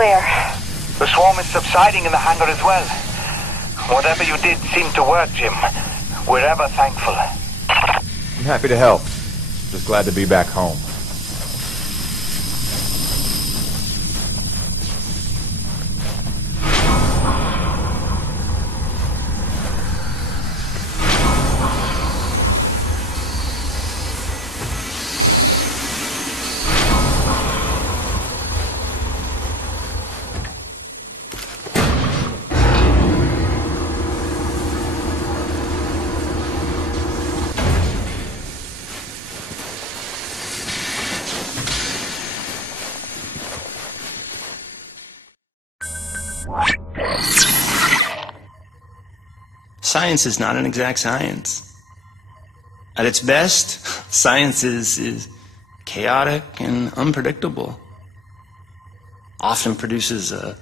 Where? The swarm is subsiding in the hangar as well. Whatever you did seemed to work, Jim. We're ever thankful. I'm happy to help. Just glad to be back home. Science is not an exact science. At its best, science is chaotic and unpredictable. Often produces a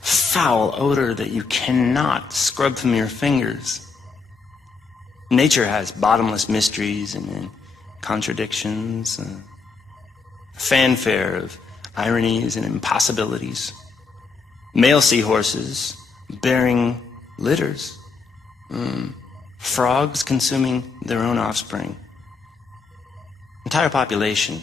foul odor that you cannot scrub from your fingers. Nature has bottomless mysteries and contradictions, a fanfare of ironies and impossibilities. Male seahorses bearing litters. Frogs consuming their own offspring. Entire population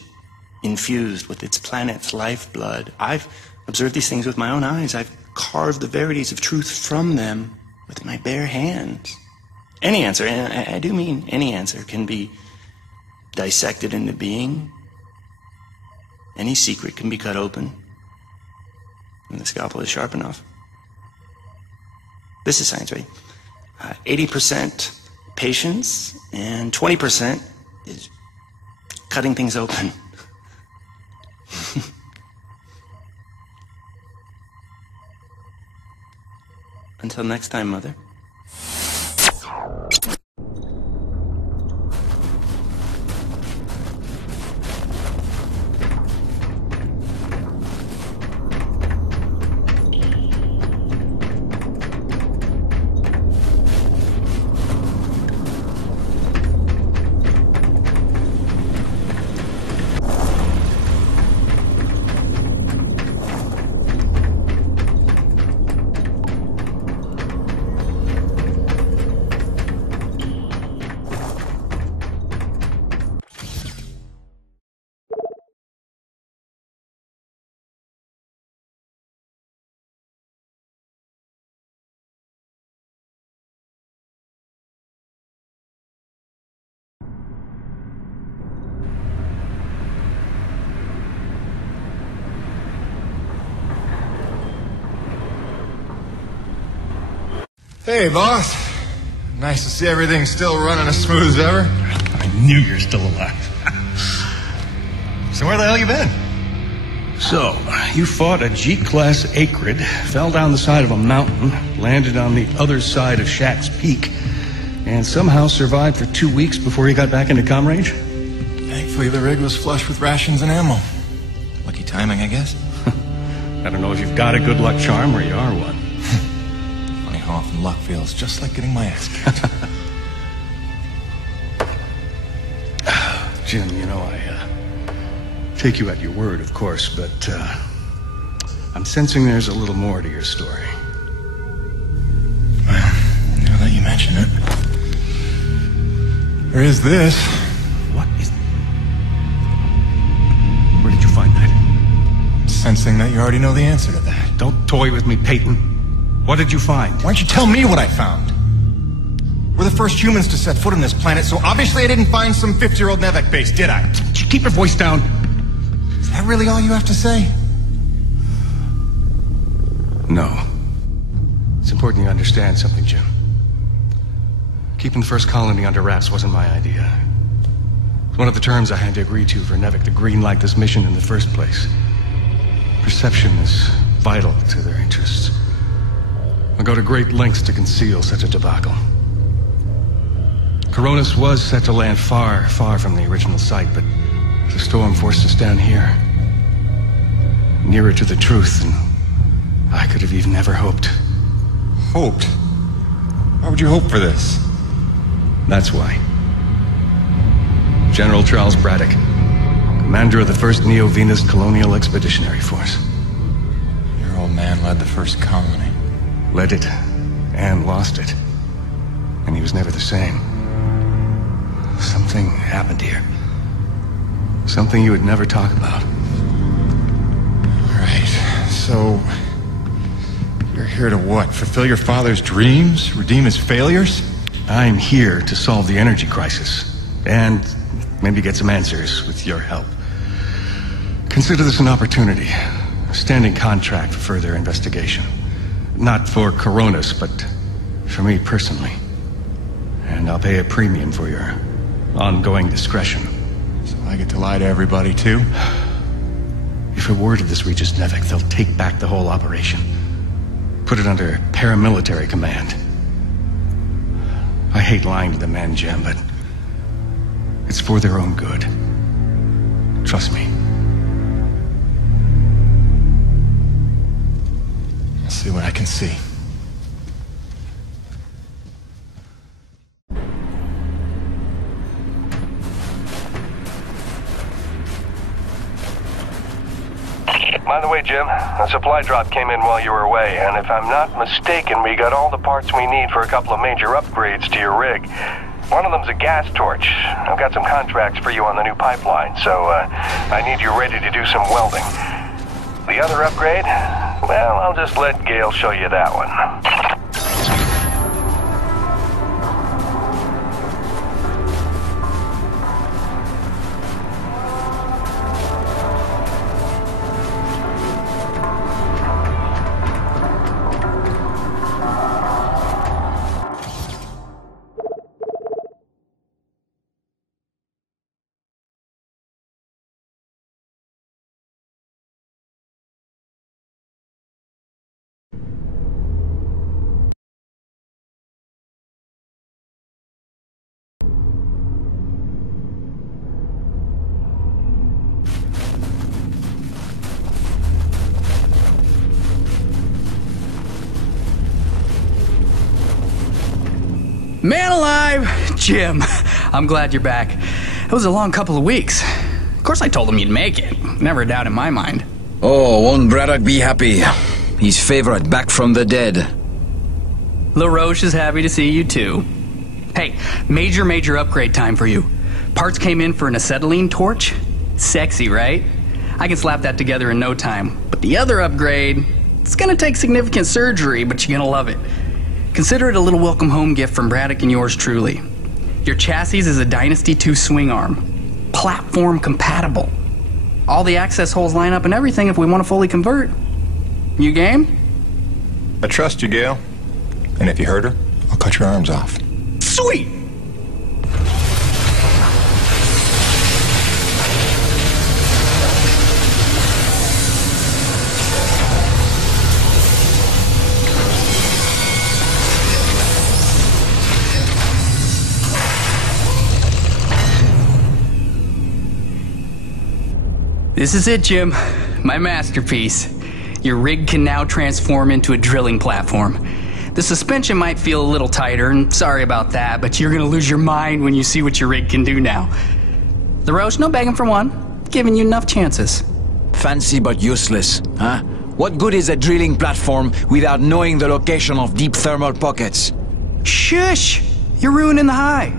infused with its planet's lifeblood. I've observed these things with my own eyes. I've carved the verities of truth from them with my bare hands. Any answer, and I do mean any answer, can be dissected into being. Any secret can be cut open, and the scalpel is sharp enough. This is science, right? 80% patience and 20% is cutting things open. Until next time, Mother. Hey, boss. Nice to see everything still running as smooth as ever. I knew you're still alive. So where the hell you been? So, you fought a G-class acrid, fell down the side of a mountain, landed on the other side of Shack's Peak, and somehow survived for 2 weeks before you got back into comm range? Thankfully, the rig was flush with rations and ammo. Lucky timing, I guess. I don't know if you've got a good luck charm or you are one. Funny how often luck feels just like getting my ass kicked. Jim, you know, I take you at your word, of course, but I'm sensing there's a little more to your story. Well, now that you mention it, there is this. What is... Where did you find that? Sensing that you already know the answer to that. Don't toy with me, Peyton. What did you find? Why don't you tell me what I found? We're the first humans to set foot on this planet, so obviously I didn't find some 50-year-old Nevek base, did I? Keep your voice down. Is that really all you have to say? No. It's important you understand something, Jim. Keeping the first colony under wraps wasn't my idea. It's one of the terms I had to agree to for Nevek to greenlight this mission in the first place. Perception is vital to their interests. I'll go to great lengths to conceal such a debacle. Coronis was set to land far, far from the original site, but the storm forced us down here. Nearer to the truth than I could have even ever hoped. Hoped? Why would you hope for this? That's why. General Charles Braddock, commander of the 1st Neo-Venus Colonial Expeditionary Force. man led the first colony. Led it and lost it. And he was never the same. Something happened here. Something you would never talk about. All right, so you're here to what? Fulfill your father's dreams? Redeem his failures? I'm here to solve the energy crisis. And maybe get some answers with your help. Consider this an opportunity. A standing contract for further investigation. Not for Coronis, but for me personally. And I'll pay a premium for your ongoing discretion. So I get to lie to everybody, too? If a word of this reaches Nevik, they'll take back the whole operation. Put it under paramilitary command. I hate lying to the men, Jim, but it's for their own good. Trust me. I'll see what I can see. By the way, Jim, a supply drop came in while you were away, and if I'm not mistaken, we got all the parts we need for a couple of major upgrades to your rig. One of them's a gas torch. I've got some contracts for you on the new pipeline, so I need you ready to do some welding. The other upgrade? Well, I'll just let Gale show you that one. Man alive! Jim, I'm glad you're back. It was a long couple of weeks. Of course I told him you'd make it. Never a doubt in my mind. Oh, won't Braddock be happy? His favorite back from the dead. LaRoche is happy to see you too. Hey, major upgrade time for you. Parts came in for an acetylene torch. Sexy, right? I can slap that together in no time. But the other upgrade, it's gonna take significant surgery, but you're gonna love it. Consider it a little welcome home gift from Braddock and yours truly. Your chassis is a Dynasty 2 swing arm. Platform compatible. All the access holes line up and everything if we want to fully convert. You game? I trust you, Gale. And if you hurt her, I'll cut your arms off. Sweet! This is it, Jim. My masterpiece. Your rig can now transform into a drilling platform. The suspension might feel a little tighter, and sorry about that, but you're gonna lose your mind when you see what your rig can do now. LaRoche, no begging for one. Giving you enough chances. Fancy but useless, huh? What good is a drilling platform without knowing the location of deep thermal pockets? Shush! You're ruining the high.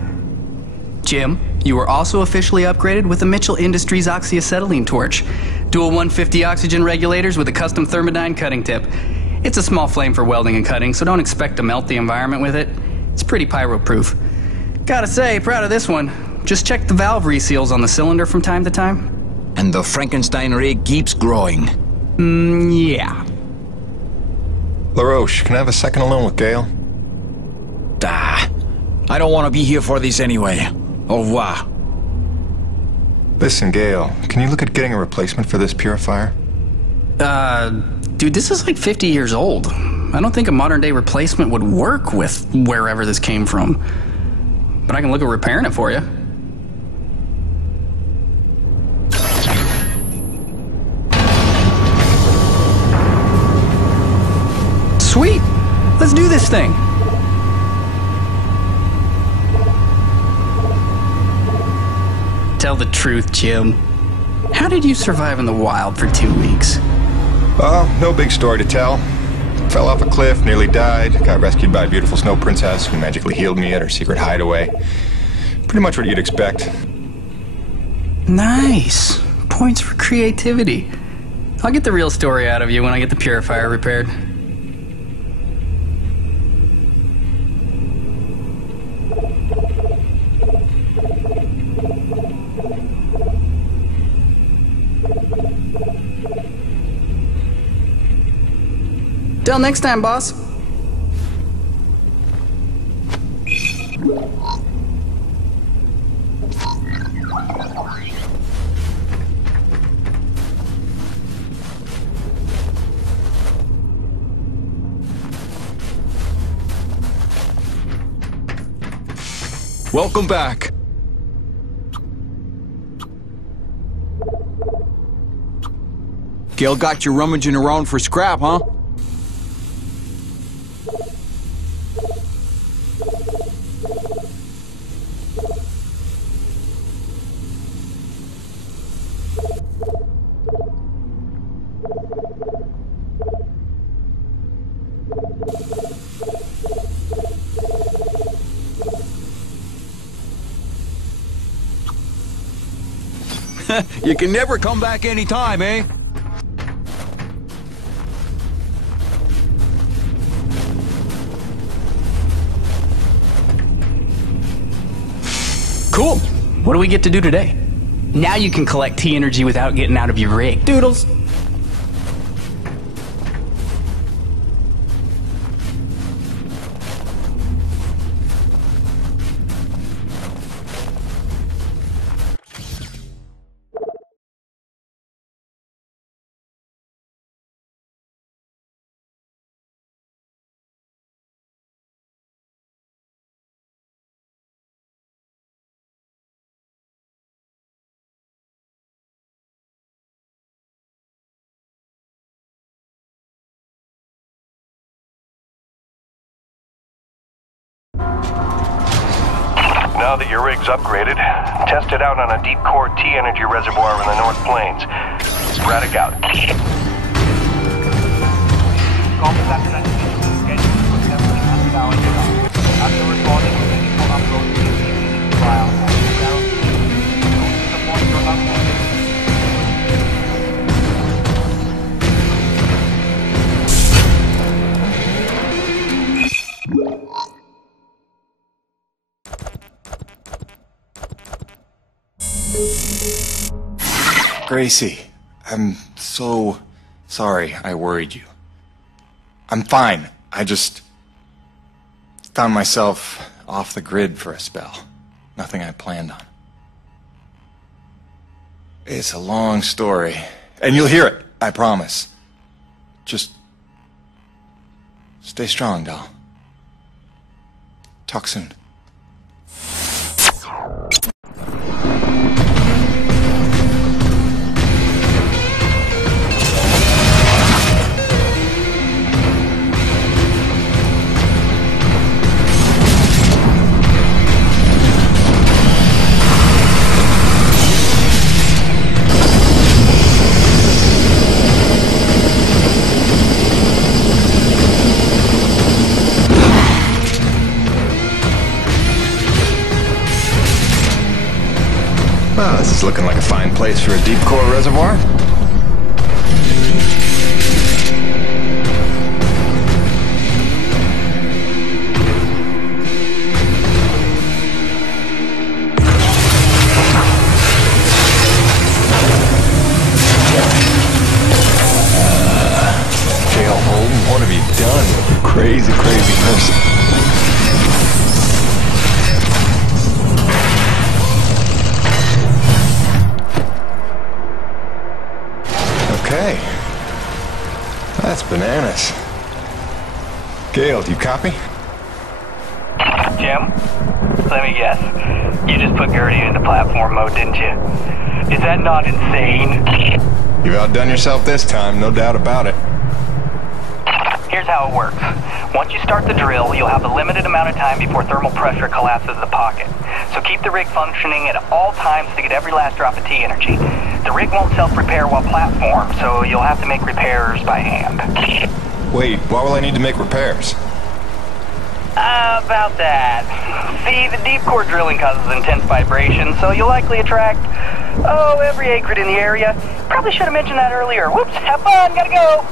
Jim, you were also officially upgraded with the Mitchell Industries oxyacetylene torch. Dual 150 oxygen regulators with a custom thermodyne cutting tip. It's a small flame for welding and cutting, so don't expect to melt the environment with it. It's pretty pyro-proof. Gotta say, proud of this one. Just check the valve reseals on the cylinder from time to time. And the Frankenstein rig keeps growing. Yeah. LaRoche, can I have a second alone with Gale? I don't want to be here for this anyway. Au revoir. Listen, Gale, can you look at getting a replacement for this purifier? Dude, this is like 50 years old. I don't think a modern-day replacement would work with wherever this came from. But I can look at repairing it for you. Sweet! Let's do this thing! Tell the truth, Jim. How did you survive in the wild for 2 weeks? Well, no big story to tell. Fell off a cliff, nearly died, got rescued by a beautiful snow princess who magically healed me at her secret hideaway. Pretty much what you'd expect. Nice. Points for creativity. I'll get the real story out of you when I get the purifier repaired. Till next time, boss. Welcome back. Gale got you rummaging around for scrap, huh? You can never come back anytime, eh? Cool. What do we get to do today? Now you can collect T energy without getting out of your rig. Doodles. Now that your rig's upgraded, test it out on a deep core T-energy reservoir in the North Plains. Braddock out. After recording, ready for upload to the file. Support your upload. Gracie, I'm so sorry I worried you. I'm fine. I just found myself off the grid for a spell. Nothing I planned on. It's a long story, and you'll hear it, I promise. Just stay strong, doll. Talk soon. Well, this is looking like a fine place for a deep core reservoir. Gale Holden, what have you done? You crazy, crazy person. Okay. That's bananas. Gale, do you copy? Jim, let me guess. You just put Gertie into platform mode, didn't you? Is that not insane? You've outdone yourself this time, no doubt about it. Here's how it works. Once you start the drill, you'll have a limited amount of time before thermal pressure collapses the pocket. So keep the rig functioning at all times to get every last drop of T energy. The rig won't self-repair while platform, so you'll have to make repairs by hand. Wait, why will I need to make repairs? About that. See, the deep core drilling causes intense vibration, so you'll likely attract, every acrid in the area. Probably should have mentioned that earlier. Whoops, have fun, gotta go!